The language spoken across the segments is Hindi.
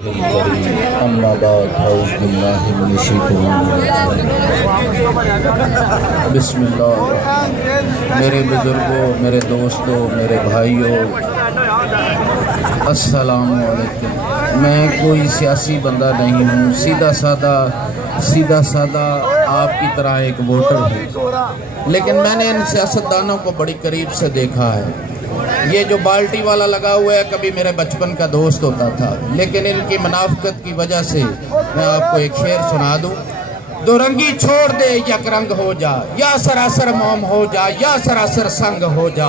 बिस्मिल्लाह। मेरे बुजुर्गों, मेरे दोस्तों, मेरे भाइयों, अस्सलाम वालेकुम। मैं कोई सियासी बंदा नहीं हूँ, सीधा सादा आपकी तरह एक वोटर हूँ। लेकिन मैंने इन सियासतदानों को बड़ी करीब से देखा है। ये जो बाल्टी वाला लगा हुआ है कभी मेरे बचपन का दोस्त होता था, लेकिन इनकी मुनाफिकत की वजह से मैं आपको एक शेर सुना दूँ। दो रंगी छोड़ दे यक रंग हो जा, या सरासर मोम हो जा, या सरासर संग हो जा।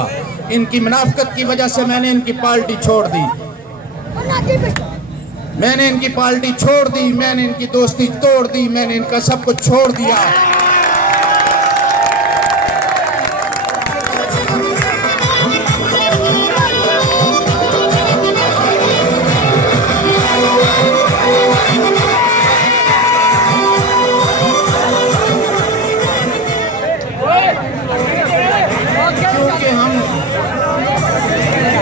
इनकी मुनाफिकत की वजह से मैंने इनकी पार्टी छोड़ दी, मैंने इनकी पार्टी छोड़ दी, मैंने इनकी दोस्ती तोड़ दी, मैंने इनका सब कुछ छोड़ दिया।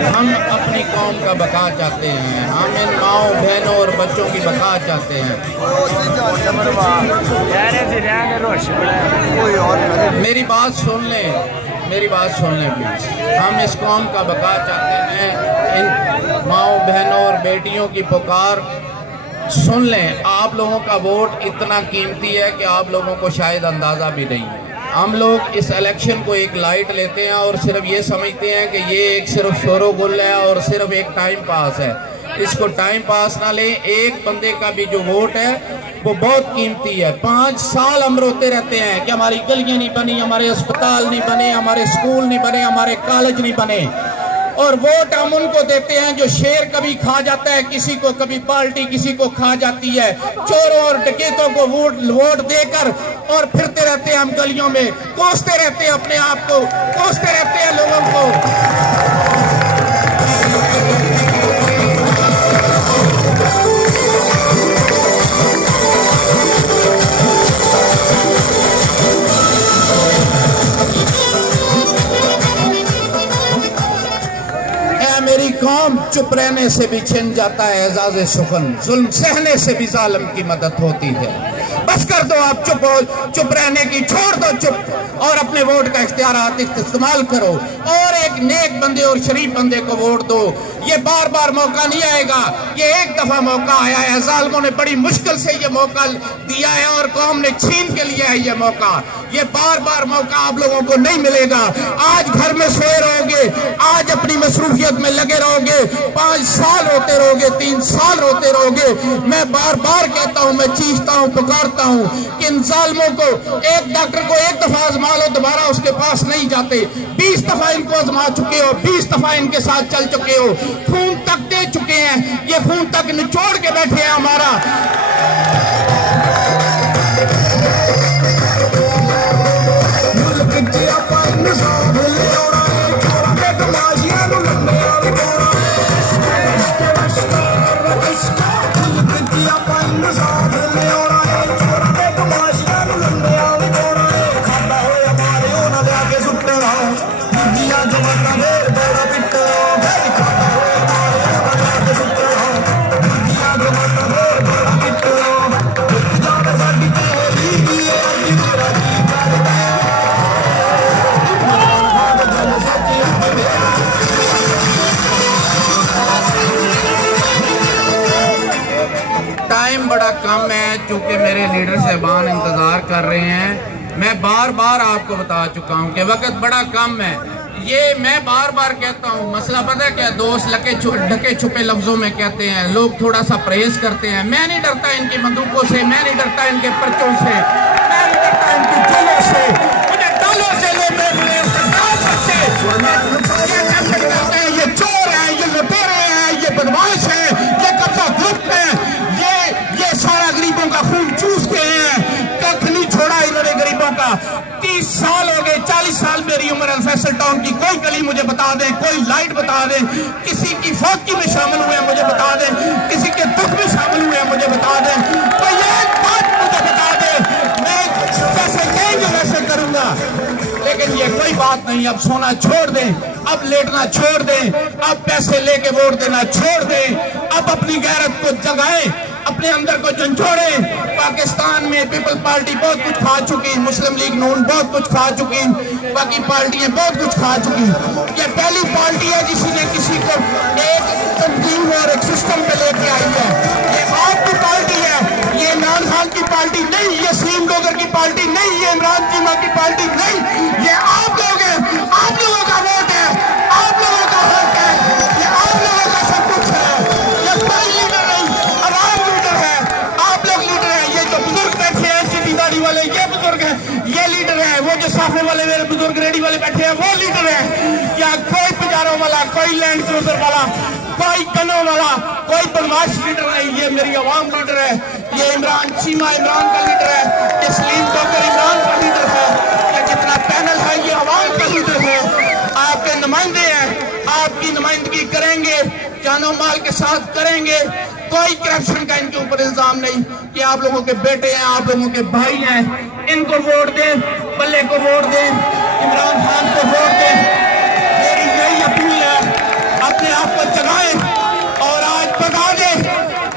हम अपनी कौम का बका चाहते हैं, हम इन माओ बहनों और बच्चों की बका चाहते हैं। मेरी बात सुन लें प्लीज। हम इस कौम का बका चाहते हैं, इन माओ बहनों और बेटियों की पुकार सुन लें। आप लोगों का वोट इतना कीमती है कि आप लोगों को शायद अंदाज़ा भी नहीं है। हम लोग इस इलेक्शन को एक लाइट लेते हैं और सिर्फ ये समझते हैं कि ये एक सिर्फ शोरो गुल है और सिर्फ एक टाइम पास है। इसको टाइम पास ना लें। एक बंदे का भी जो वोट है वो बहुत कीमती है। 5 साल हम रोते रहते हैं कि हमारी गलियां नहीं बनी, हमारे अस्पताल नहीं बने, हमारे स्कूल नहीं बने, हमारे कॉलेज नहीं बने। और वोट हम उनको देते हैं जो शेर कभी खा जाता है किसी को, कभी पार्टी किसी को खा जाती है। चोरों और डकैतों को वोट देकर और फिरते रहते हैं हम गलियों में, कोसते रहते हैं अपने आप को, कोसते रहते हैं लोगों को। मेरी कौम चुप रहने से भी छिन जाता है एजाज़े सुखन, जुल्म सहने से भी जालिम की मदद होती है। बस कर दो आप चुप रहने की, छोड़ दो चुप और अपने वोट का इख्तियारात इस्तेमाल करो और एक नेक बंदे और शरीफ बंदे को वोट दो। ये बार बार मौका नहीं आएगा, ये एक दफा मौका आया है। जालिमों ने बड़ी मुश्किल से ये मौका दिया है और कौम ने छीन के लिया है ये मौका। ये बार बार मौका आप लोगों को नहीं मिलेगा। आज घर में सोए रहोगे, आज अपनी मसरूफियत में लगे रहोगे, 5 साल रोते रहोगे, 3 साल रोते रहोगे। मैं बार बार कहता हूँ, मैं चीखता हूँ, पुकारता हूँ कि इन जालिमों को, एक डॉक्टर को एक दफा आजमा लो, दोबारा उसके पास नहीं जाते। 20 दफा इनको आजमा चुके हो, 20 दफा इनके साथ चल चुके हो, खून तक दे चुके हैं, ये खून तक निचोड़ के बैठे हैं हमारा। बड़ा कम है चूंकि मेरे लीडर साहबान इंतजार कर रहे हैं। मैं बार बार आपको बता चुका हूं कि वक्त बड़ा कम है। ये मैं बार बार कहता हूं, मसला पता है क्या, दोस्त ढके छुपे लफ्जों में कहते हैं, लोग थोड़ा सा परहेज करते हैं। मैं नहीं डरता इनकी बंदूकों से, मैं नहीं डरता इनके पर्चों से, मैं नहीं डरता इनकी चोलों से, मुझे डालों से ये चोर है, ये लुटेरे हैं, ये बदमाश है, ये कब्जा ग्रुप है, ये सारा गरीबों का खून चूस के हैं। कख नहीं छोड़ा इन्होंने गरीबों का। 30 साल हो गए, 40 साल मेरी उम्र है। फैसल टाउन की कोई गली मुझे बता दें, कोई लाइट बता दें, किसी की फौतगी में शामिल हुए मुझे बता दें, किसी के दुख में शामिल हुए मुझे बता दें, तो ये बात मुझे बता दें, मैं जैसे कहेंगे वैसे करूंगा। लेकिन ये कोई बात नहीं। अब सोना छोड़ दें, अब लेटना छोड़ दें, अब पैसे लेके वोट देना छोड़ दें, आप अपनी गैरत को जगाएं, अपने अंदर को झंझोड़ें। पाकिस्तान में पीपल पार्टी बहुत कुछ खा चुकी, मुस्लिम लीग नून बहुत कुछ खा चुकी, बाकी पार्टियां बहुत कुछ खा चुकी। ये पहली पार्टी है जिसने किसी को एक तंजीम और एक सिस्टम पे लेके आई है। ये आपकी पार्टी है, ये इमरान खान की पार्टी नहीं, ये सलीम डोगर की पार्टी नहीं, ये इमरान चीमा की पार्टी नहीं, ये आप लोग हैं, आप लोगों का वोट है, आप लोगों का हक है, ये आप लोगों का सब कुछ है। ये कोई लीडर नहीं, आवाम लीडर है, आप लोग लीडर हैं। ये जो बुजुर्ग बैठे हैं सीधी दाढ़ी वाले, ये बुजुर्ग हैं, ये लीडर है। वो जो साफे वाले मेरे बुजुर्ग रेडी वाले बैठे हैं, वो लीडर है। या कोई पिजारों वाला, कोई लैंड क्रूजर वाला, कोई गनों वाला, कोई बदमाश लीडर नहीं, ये मेरी आवाम लीडर है। ये इमरान चीमा इमरान का लीडर है, ये सलीम डोगर इमरान का लीडर है, ये जितना पैनल है ये आवाम का लीडर है। आपके नुमाइंदे हैं, आपकी नुमाइंदगी करेंगे, जानो माल के साथ करेंगे। कोई करप्शन का इनके ऊपर इल्जाम नहीं। कि आप लोगों के बेटे हैं, आप लोगों के भाई हैं, इनको वोट दें, बल्ले को वोट दें, इमरान खान को वोट दें। मेरी यही अपील है, अपने आप को जगाएं और आज बता दें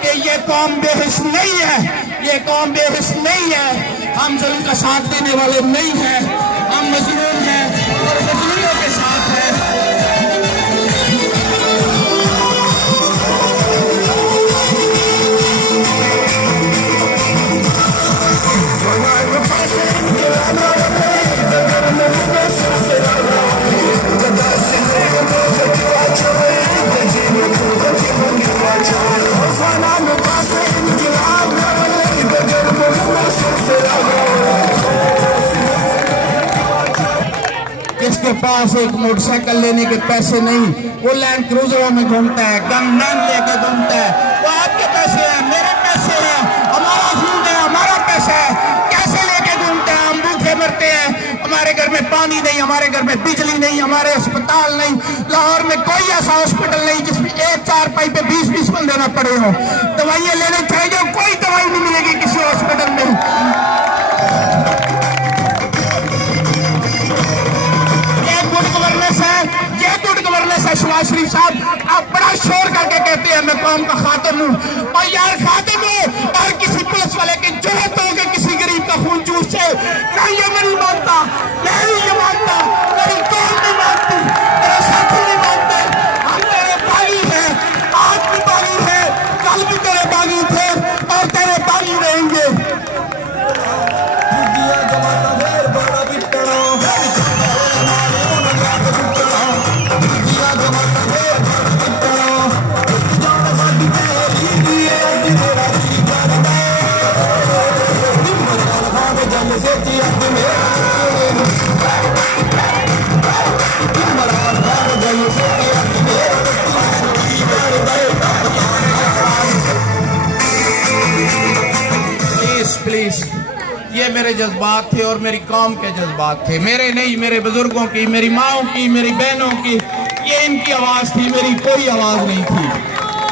कि ये कौम बेहिस नहीं है, ये कौम बेहिस नहीं है। हम जुल्म का साथ देने वाले नहीं हैं, हम मजलूम हैं और मजलूमों के साथ हैं। जिसके पास एक मोटरसाइकिल लेने के पैसे नहीं, वो लैंड क्रूजरों में घूमता है, गनमैन लेके घूमता है। वो आपके पैसे हैं, मेरे पैसे हैं, हमारा खून है, हमारा पैसा है, कैसे लेके घूमते हैं? हम भूखे मरते हैं, हमारे घर में पानी नहीं, हमारे घर में बिजली नहीं, हमारे अस्पताल नहीं। लाहौर में कोई ऐसा हॉस्पिटल नहीं जिसमें एक चारपाई पे 20-20 बंदे ना पड़े हो। दवाइयां लेने चले जाओ, कोई दवाई नहीं मिलेगी किसी हॉस्पिटल में। शहबाज शरीफ साहब आप बड़ा शोर करके कहते हैं मैं कौम का खातिम हूँ, और यार खातिम हूँ और किसी पुलिस वाले की जरूरत हो कि किसी गरीब का खून चूस से, मैं ये नहीं मानता, मैं नहीं ये मानता, मेरी कौम नहीं मानती, मेरे साथी नहीं मानते। हम तेरे बागी हैं, आज भी बागी है, कल भी तेरे बागी थे और तेरे बागी रहेंगे। प्लीज, ये मेरे जज्बात थे और मेरी कौम के जज्बात थे, मेरे नहीं, मेरे बुजुर्गों की, मेरी माओं की, मेरी बहनों की। ये इनकी आवाज थी, मेरी कोई आवाज नहीं थी।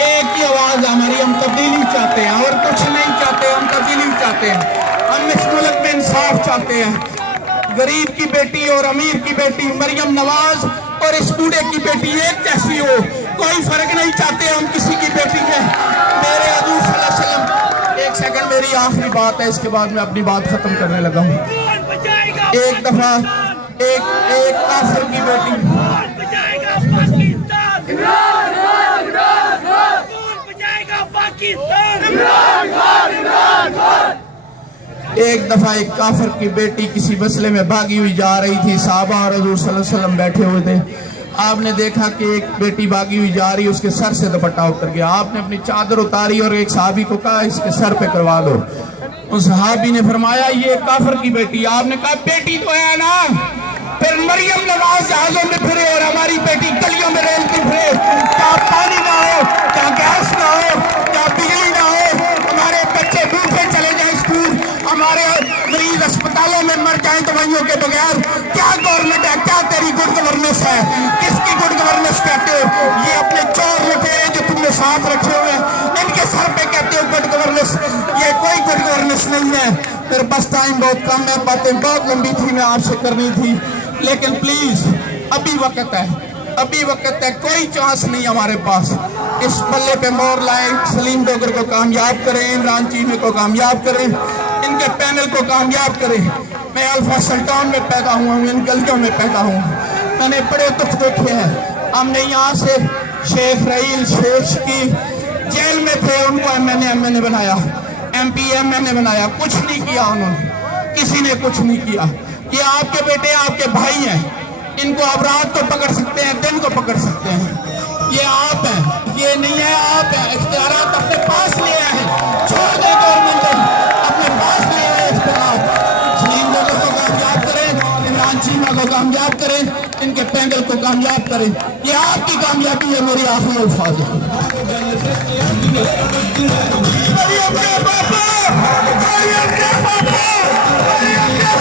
एक ही आवाज हमारी, हम तब्दीली चाहते हैं और कुछ नहीं चाहते, हम तब्दीली चाहते हैं। हम इस मुल्क में इंसाफ चाहते हैं। गरीब की बेटी और अमीर की बेटी, मरियम नवाज और इस बूढ़े की बेटी एक जैसी हो, कोई फर्क नहीं चाहते हम किसी की बेटी में। मेरे हजूर सल्लल्लाहु अलैहि वसल्लम, एक सेकंड, मेरी आखिरी बात है, इसके बाद मैं अपनी बात खत्म करने लगा हूँ। एक दफा एक काफिर की बेटी, एक दफा एक काफिर की बेटी किसी मसले में भागी हुई जा रही थी, साहबा और हजूर सल्लल्लाहु अलैहि वसल्लम बैठे हुए थे। आपने देखा कि एक बेटी भागी हुई जा रही, उसके सर से दुपट्टा उतर गया। आपने अपनी चादर उतारी और एक सहाबी को कहा इसके सर पे करवा दो। उस सहाबी ने फरमाया ये काफिर की बेटी। आपने कहा बेटी तो है ना। फिर मरियम नवाज जहाजों में फिरे और हमारी बेटी गलियों में रेलती फिरे, क्या पानी ना हो, क्या गैस ना हो, क्या बिजली ना हो, हमारे बच्चे भूखे चले जाए स्कूल, हमारे मरीज अस्पतालों में मर जाए दवाइयों के बगैर। क्या गवर्नमेंट है, क्या तेरी गुड गवर्नेंस है, किसकी गुड गवर्नेंस कहते हो? ये अपने चोर लुटेरे जो तुमने साथ रखे हुए इनके सर पे कहते हो गुड गवर्नेंस। ये कोई गुड गवर्नेंस नहीं है। फिर बस टाइम बहुत कम है, बातें बहुत लंबी थी, मैं आपसे करनी थी, लेकिन प्लीज अभी वक्त है, अभी वक्त है, कोई चांस नहीं हमारे पास। इस पल्ले पे मोर लाएं, सलीम डोगर को कामयाब करें, इमरान चीनी को कामयाब करें, इनके पैनल को कामयाब करें। मैं अल्फा सल्टान में पैदा हुआ हूँ, इन गलियों में पैदा हुआ, मैंने बड़े दुख देखे हैं। हमने यहाँ से शेख रईल शेख की जेल में थे, उनको एमएनए बनाया, MP MNA बनाया, कुछ नहीं किया उन्होंने, किसी ने कुछ नहीं किया। ये आपके बेटे आपके भाई हैं, इनको आप रात को पकड़ सकते हैं, दिन को पकड़ सकते हैं। ये आप हैं, ये नहीं है आप हैं। इख्तियारात अपने पास ले आए हैं, छोड़ दे गवर्नमेंट अपने पास ले आए इख्तियार। सलीम डोगर को कामयाब करें, इमरान चीमा को कामयाब करें, इनके पैनल को कामयाब करें। ये आपकी कामयाबी है। मेरी आखिरी अल्फाज है।